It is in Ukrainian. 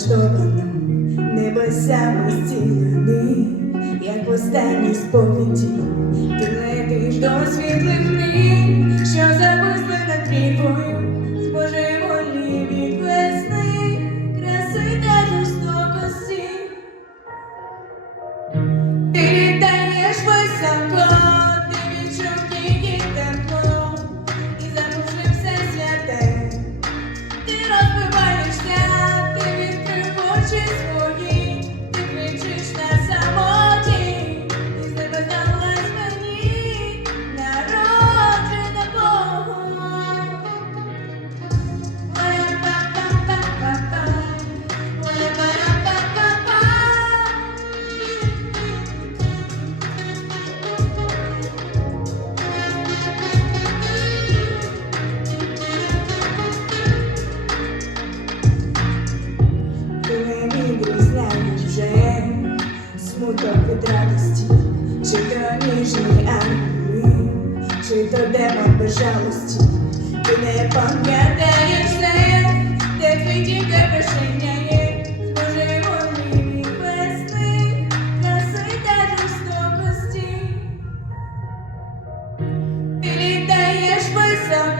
влаштовано небеса зцілений, як в останній сповіді, від радості, чи то ніжні ангели, чи то демон безжалості, ти не пам'ятаєш все, де твій пишення є, Боже волі вести, краси та жорстокості. Ти літаєш високо.